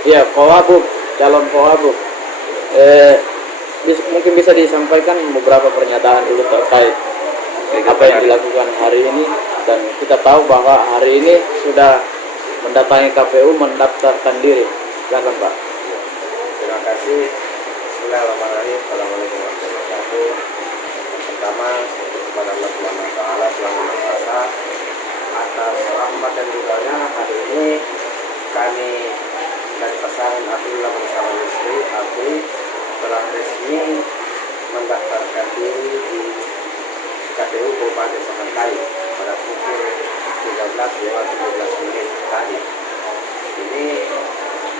Iya, Kowabuk, calon Kowabuk. Mungkin bisa disampaikan beberapa pernyataan dulu terkait apa yang dilakukan hari ini, dan kita tahu bahwa hari ini sudah mendatangi KPU mendaftarkan diri. Silakan Pak. Terima kasih. Bismillahirrahmanirrahim. Assalamualaikum warahmatullahi wabarakatuh. Pertama, kepada Allah Subhanahu wa taala selaku Maha Kuasa atas rahmat dan ridhonya, hari ini kami dari pasangan Abdullah bersama istri Abdi telah resmi mendaftarkan diri di KPU Kabupaten Sangkayu pada pukul 13.17 tadi. Ini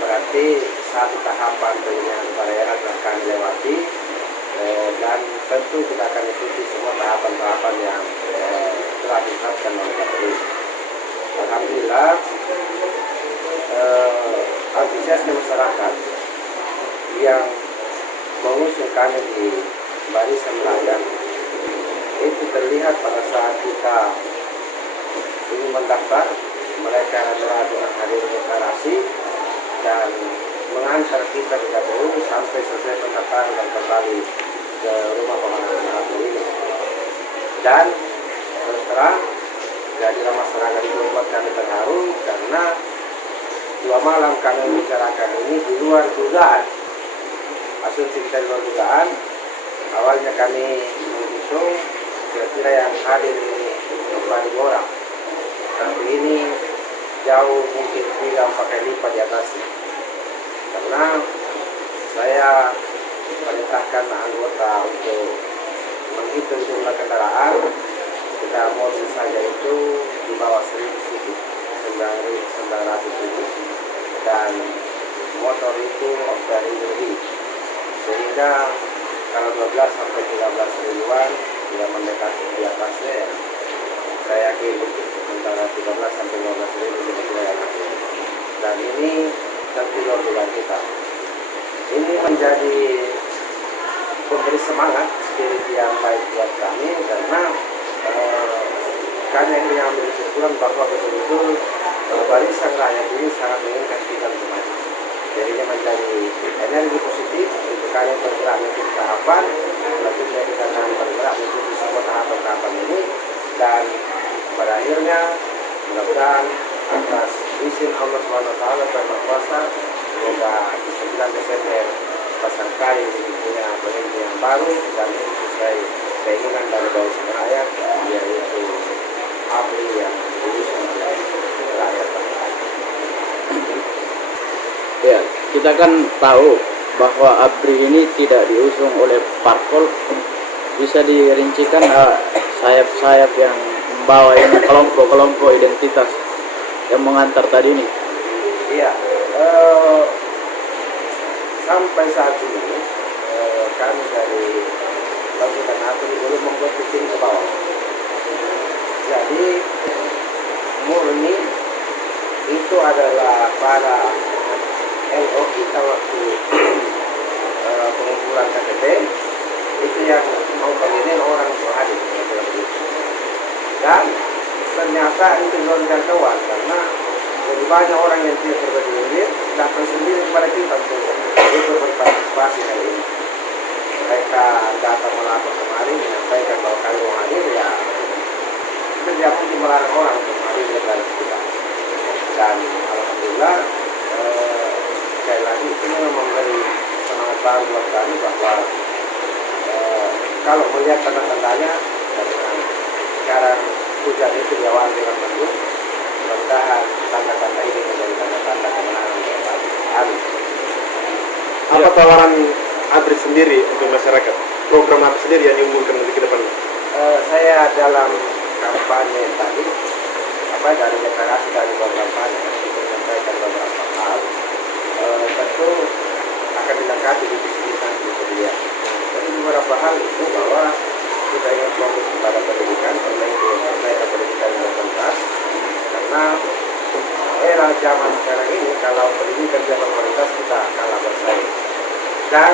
berarti satu tahapan pemilihan daerah telah kami lewati, dan tentu kita akan ikuti semua tahapan-tahapan yang telah ditetapkan oleh KPU. Alhamdulillah, antusiasme masyarakat yang mengusung kami di barisan rakyat itu terlihat pada saat kita ingin mendaftar. Mereka telah dengan hadir deklarasi dan mengantar kita di KPU sampai selesai pendaftaran dan kembali ke rumah pemenangan ini. Dan terus terang, jadilah masyarakat itu membuat kami terharu karena 2 malam kami membicarakan ini di luar dugaan. Asumsi kita di luar dugaan. Awalnya kami menghitung kira-kira yang hadir ini 20.000 orang. Tapi ini jauh mungkin 3-4 kali lipat di atasnya. Karena saya perintahkan anggota untuk menghitung jumlah kendaraan. Kita mobil saja itu di bawah 900 dan motor itu dari lebih, sehingga kalau 12 sampai 13 ribuan tidak mendekati di atasnya, ya, saya yakin antara 13 sampai 15 ribu kira-kira yang ada. Dan ini tentu luar kita. Ini menjadi memberi semangat spirit yang baik buat kami, karena kami ingin ambil kesimpulan bahwa betul-betul barisan rakyat ini sangat menginginkan kita untuk maju. Jadinya menjadi energi positif untuk kalian bergerak mengikuti tahapan, selanjutnya kita akan bergerak mengikuti semua tahapan-tahapan ini, dan pada akhirnya mudah-mudahan atas izin Allah SWT dan berkuasa, semoga di 9 Desember Sangkayu punya pemimpin yang baru dan sesuai keinginan dari barisan rakyat, yaitu Abdi yang diusung oleh rakyat. Ya, kita kan tahu bahwa ABRI ini tidak diusung oleh parpol. Bisa dirincikan sayap-sayap yang membawa ini, kelompok-kelompok identitas yang mengantar tadi ini? Iya, sampai saat ini kami dari pasukan ABRI belum membuat izin ke bawah. Jadi murni itu adalah para LO kita waktu pengumpulan KTP itu yang mau pemilihan orang untuk hadir. Dan ternyata itu luar jangkauan, karena lebih banyak orang yang tidak berbeda datang sendiri kepada kita untuk berpartisipasi hari ini. Mereka datang melapor kemarin menyampaikan bahwa kami mau hadir, ya tidak mungkin melarang orang untuk hadir dengan kita. Dan alhamdulillah, sekali lagi itu memang memberi semangat baru buat kami bahwa kalau melihat tanda-tandanya, karena sekarang hujan itu diawali dengan mendung, mudah-mudahan tanda-tanda ini menjadi tanda-tanda kemenangan yang baru. Amin. Apa tawaran ABRI sendiri untuk masyarakat? Program apa sendiri yang diumumkan nanti ke depannya? Saya dalam kampanye tadi, dari deklarasi dari kampanye itu menyampaikan beberapa hal. Tentu akan dilengkapi di diskusi kemudian. Tapi beberapa hal itu bahwa kita ingin fokus kepada pendidikan, menaikkan pendidikan yang tuntas, karena era zaman sekarang ini kalau pendidikan zaman kualitas kita kalah bersaing. Dan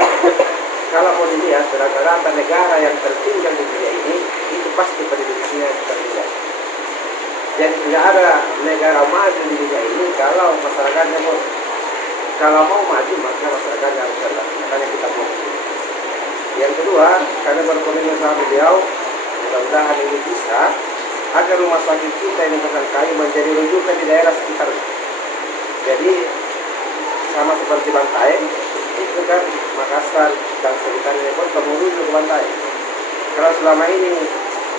kalau mau dilihat rata-rata negara yang tertinggal di dunia ini itu pasti pendidikannya tertinggal. Jadi tidak ada negara maju di dunia ini kalau masyarakatnya mau. kalau mau maju maka masyarakatnya harus cerdas, makanya kita mau. Yang kedua, kami berkomitmen sama beliau, mudah-mudahan ini bisa agar rumah sakit kita ini Kayu menjadi rujukan di daerah sekitar. Jadi sama seperti Bantaeng itu kan Makassar dan sekitarnya pun menuju ke Bantaeng. Kalau selama ini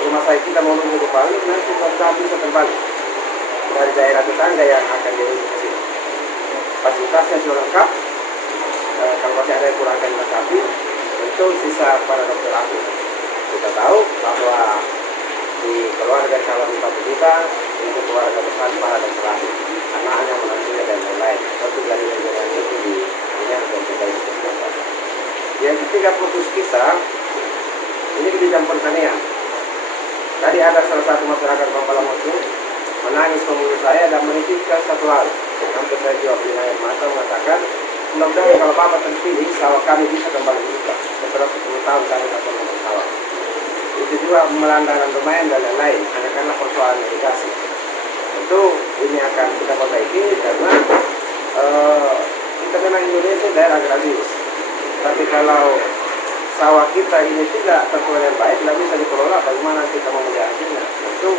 rumah sakit kita menuju ke Palu, nanti kita bisa terbalik dari daerah tetangga yang akan dirujuk ke sini. Fasilitasnya sudah lengkap. Kalau masih ada yang kurang akan dilengkapi, tentu sisa para dokter aku. Kita tahu bahwa di keluarga calon bupati kita itu keluarga besar para dokter aku, anaknya, menantunya dan lain-lain. Tentu dari jalan itu di yang kita ikutkan. Yang ketiga fokus kita ini di bidang pertanian. Tadi ada salah satu masyarakat Pampalamosu menangis memuji saya dan menitipkan satu hal. Hampir saya jawab dengan air mata mengatakan, mudah-mudahan kalau Bapak terpilih, sawah kami bisa kembali buka. Setelah 10 tahun kami tak pernah bersawah. Itu juga melandangkan lumayan dan lain-lain. Anak-anak persoalan irigasi. Tentu ini akan kita perbaiki karena kita memang Indonesia daerah agraris. Tapi kalau sawah kita ini tidak terkelola dengan baik, tidak bisa dikelola, bagaimana kita mau melihat hasilnya? Tentu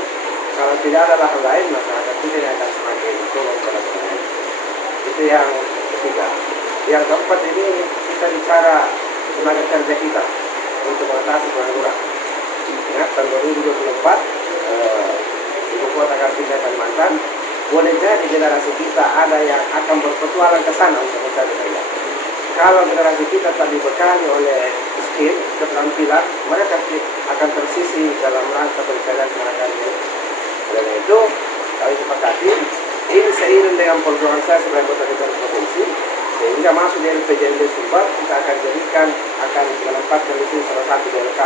kalau tidak ada lahan lain, masyarakat kita akan semakin turun pada lain. Itu yang ketiga. Yang keempat ini kita bicara tenaga kerja kita untuk mengatasi pengangguran. Ingat tahun 2024 ibu kota akan pindah Kalimantan. Boleh jadi generasi kita ada yang akan berpetualang ke sana untuk mencari kerja. Kalau generasi kita tak dibekali oleh skill, keterampilan, mereka akan tersisi dalam rangka pencarian tenaga kerja. Dan itu kami sepakati ini seiring dengan perjuangan saya sebagai kota DPR provinsi, sehingga masuk dari PJMD Sumbar kita akan jadikan menempatkan di sini salah satu DLK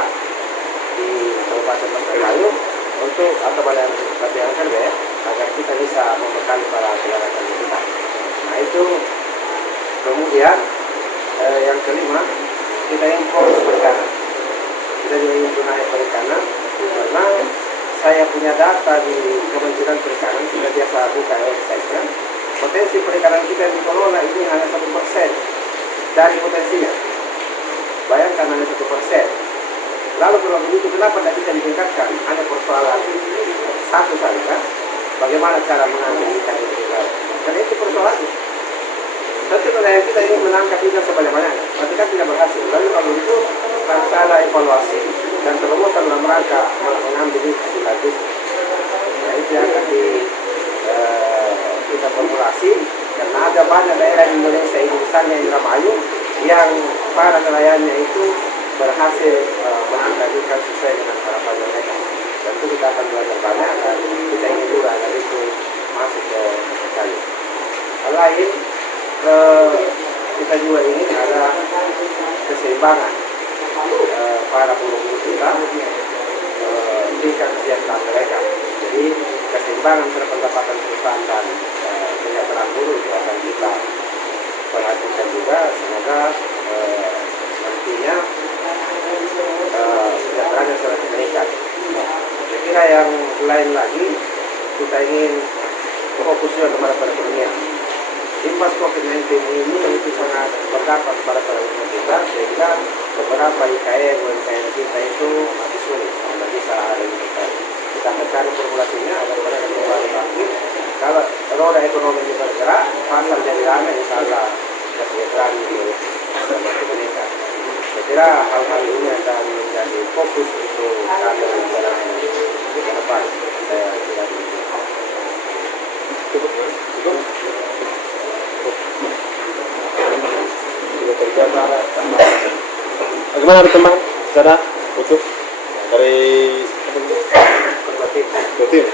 di Kabupaten Kayu untuk atau badan latihan kerja agar kita bisa membekali para tenaga kerja kita. Nah itu kemudian yang kelima kita impor perikanan. Kita juga impor perikanan karena saya punya data di Kementerian Perikanan, kita biasa buka website-nya. Potensi perikanan kita yang dikelola ini hanya 1% dari potensinya. Bayangkan hanya 1%. Lalu kalau begitu kenapa tidak bisa ditingkatkan? Hanya persoalan satu saja, bagaimana cara mengambil ikan itu. Karena itu persoalannya. Tentu kalau kita ingin menangkap ikan sebanyak-banyaknya, tapi kan tidak berhasil. Lalu kalau itu harus ada evaluasi dan terobosan dalam rangka mengambil ikan di lanjut. Nah itu yang akan kita formulasi karena ada banyak daerah di Indonesia ini, misalnya Indramayu yang para nelayannya itu berhasil menangkap ikan sesuai dengan harapan mereka. Tentu kita akan belajar banyak dan kita ingin juga agar itu masuk ke kali. Hal lain kita juga ingin ada keseimbangan para buruh kita tingkat kesejahteraan mereka. Jadi keseimbangan pendapatan perusahaan dan kesejahteraan buruh itu akan kita perhatikan juga. Semoga nantinya kesejahteraannya semakin meningkat. Saya kira yang lain lagi kita ingin fokusnya kepada perekonomian. Imbas COVID-19 ini itu sangat berdampak pada perekonomian kita, sehingga beberapa UMKM kita itu masih sulit, tidak bisa ada kita mencari formulasinya agar mereka kembali bangkit. Kalau roda ekonomi kita bergerak, pasar jadi ramai, insya-Allah kesejahteraan itu semakin meningkat. Saya kira hal-hal ini akan menjadi fokus untuk kami dalam ke depan. Saya kira Bagaimana teman? Sana untuk dari tim.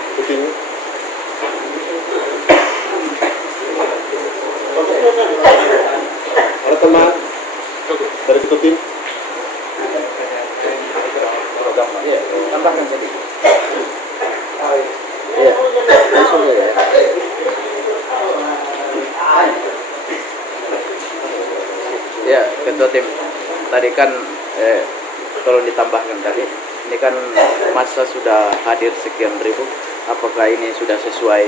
Ada teman dari satu tim. Iya, tambahkan sedikit. Iya, langsung ya. Ya, ketua tim. Tadi kan tolong ditambahkan tadi. Ini kan masa sudah hadir sekian ribu. Apakah ini sudah sesuai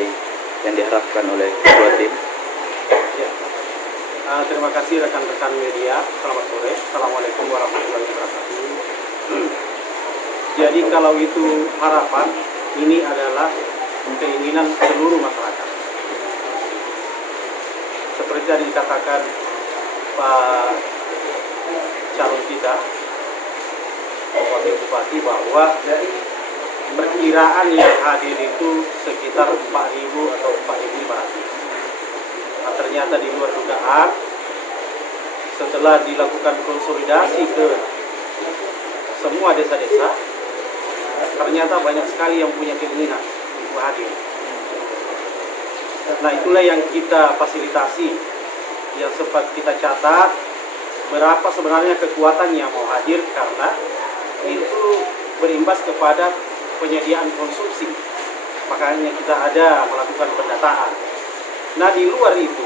yang diharapkan oleh ketua tim? Terima kasih rekan-rekan media. Selamat sore. Assalamualaikum warahmatullahi wabarakatuh. Jadi kalau itu harapan, ini adalah keinginan seluruh masyarakat. Seperti tadi dikatakan Pak calon kita, Wakil Bupati, bahwa perkiraan yang hadir itu sekitar 4.000 atau 4.500. Nah, ternyata di luar dugaan, setelah dilakukan konsolidasi ke semua desa-desa, ternyata banyak sekali yang punya keinginan untuk hadir. Nah, itulah yang kita fasilitasi, yang sempat kita catat berapa sebenarnya kekuatan yang mau hadir, karena itu berimbas kepada penyediaan konsumsi. Makanya kita ada melakukan pendataan. Nah, di luar itu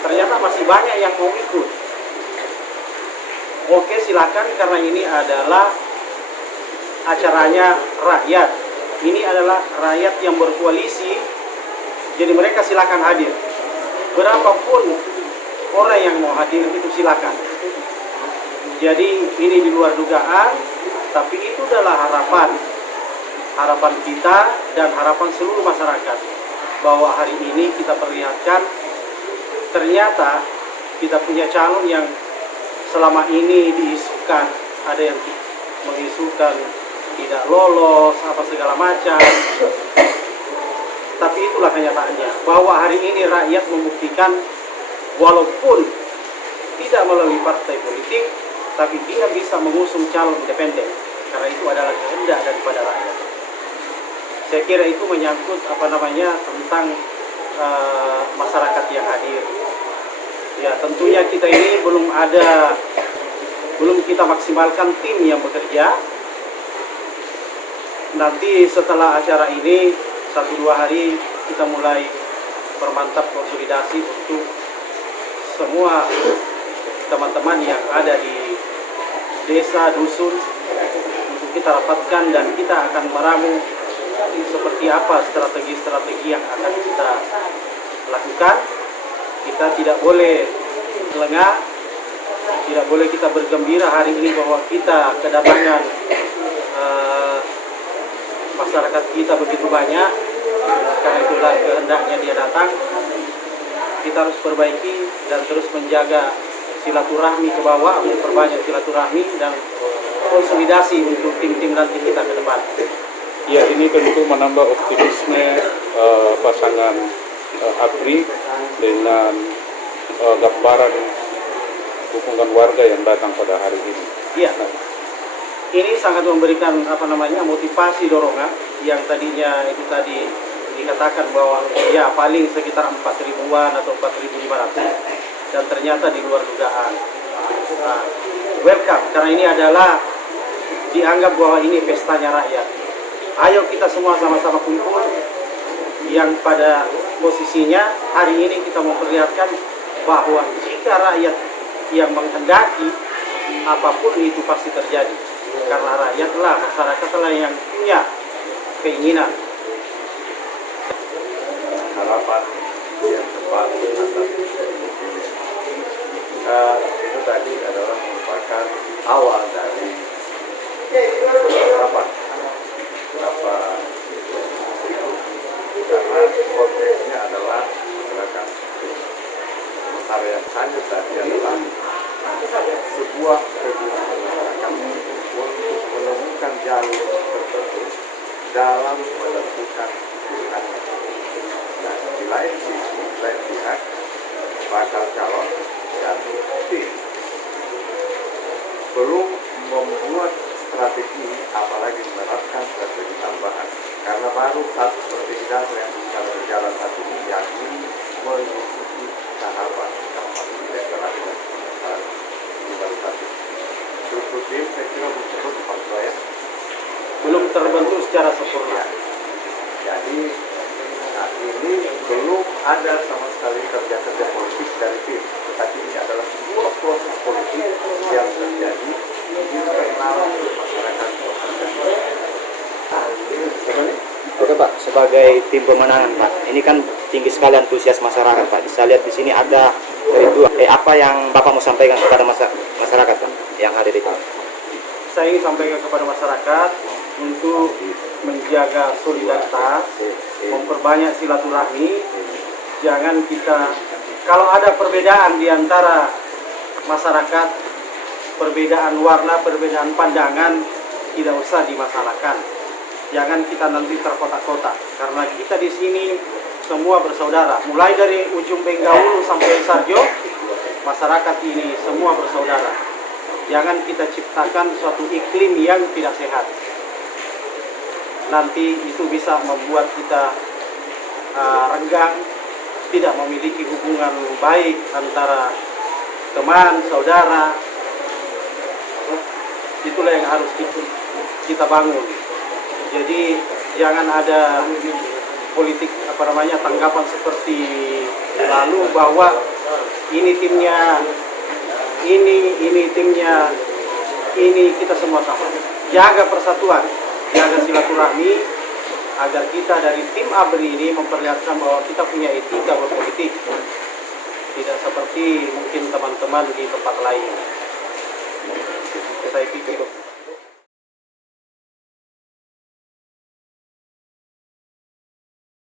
ternyata masih banyak yang mau ikut. Oke, silakan, karena ini adalah acaranya rakyat. Ini adalah rakyat yang berkoalisi, jadi mereka silakan hadir. Berapapun orang yang mau hadir itu silakan. Jadi ini di luar dugaan, tapi itu adalah harapan kita dan harapan seluruh masyarakat, bahwa hari ini kita perlihatkan ternyata kita punya calon yang selama ini diisukan, ada yang mengisukan tidak lolos apa segala macam, tapi itulah kenyataannya, bahwa hari ini rakyat membuktikan walaupun tidak melalui partai politik, tapi dia bisa mengusung calon independen, karena itu adalah kehendak daripada rakyat. Saya kira itu menyangkut tentang masyarakat yang hadir. Ya, tentunya kita ini belum kita maksimalkan tim yang bekerja. Nanti setelah acara ini 1-2 hari kita mulai permantap konsolidasi untuk semua teman-teman yang ada di desa, dusun, untuk kita rapatkan dan kita akan meramu seperti apa strategi-strategi yang akan kita lakukan. Kita tidak boleh lengah, tidak boleh kita bergembira hari ini bahwa kita kedatangan masyarakat kita begitu banyak, karena itulah kehendaknya dia datang. Kita harus perbaiki dan terus menjaga silaturahmi ke bawah, memperbanyak silaturahmi dan konsolidasi untuk tim-tim nanti kita ke depan. Ya, ini tentu menambah optimisme pasangan ABRI dengan gambaran dukungan warga yang datang pada hari ini. Iya, ini sangat memberikan motivasi, dorongan yang tadinya itu tadi dikatakan bahwa ya paling sekitar 4.000-an atau 4.500, dan ternyata di luar dugaan. Nah, welcome, karena ini adalah dianggap bahwa ini pestanya rakyat. Ayo kita semua sama-sama kumpul, yang pada posisinya hari ini kita mau perlihatkan bahwa jika rakyat yang menghendaki, apapun itu pasti terjadi, karena rakyatlah, masyarakatlah yang punya keinginan. Harapan yang tepat atas itu tadi adalah merupakan awal dari harapan. Kenapa itu? Karena konteksnya adalah masyarakat. Hal yang sangat tadi adalah sebuah keinginan masyarakat untuk menemukan jalur tertentu dalam menentukan pilihannya. Nah, di lain sisi, lain pihak, bakal calon dan tim belum membuat strategi, apalagi menerapkan strategi tambahan, karena baru satu strategi dasar yang bisa berjalan saat ini, yakni mengikuti tahapan kampanye elektoral di baru satu. Struktur tim saya kira belum terbentuk, Pak Ketua, ya. Belum terbentuk secara sempurna. Jadi saat ini belum ada sama sekali kerja-kerja politik dari tim, tetapi ini adalah sebuah proses politik yang terjadi di internal masyarakat. Oke Pak, sebagai tim pemenangan Pak, ini kan tinggi sekali antusias masyarakat Pak. Bisa lihat di sini ada dari dua. Apa yang Bapak mau sampaikan kepada masyarakat Pak, yang hadir di sini? Saya ingin sampaikan kepada masyarakat untuk menjaga solidaritas, memperbanyak silaturahmi. Jangan kita, kalau ada perbedaan di antara masyarakat, perbedaan warna, perbedaan pandangan, tidak usah dimasalahkan. Jangan kita nanti terkotak-kotak, karena kita di sini semua bersaudara. Mulai dari ujung Benggau sampai Sarjo, masyarakat ini semua bersaudara. Jangan kita ciptakan suatu iklim yang tidak sehat. Nanti itu bisa membuat kita renggang, tidak memiliki hubungan baik antara teman, saudara. Itulah yang harus kita bangun. Jadi jangan ada politik tanggapan seperti lalu bahwa ini timnya, ini timnya, ini kita semua sama. Jaga persatuan, jaga silaturahmi agar kita dari tim ABRI ini memperlihatkan bahwa kita punya etika berpolitik. Tidak seperti mungkin teman-teman di tempat lain. Saya pikir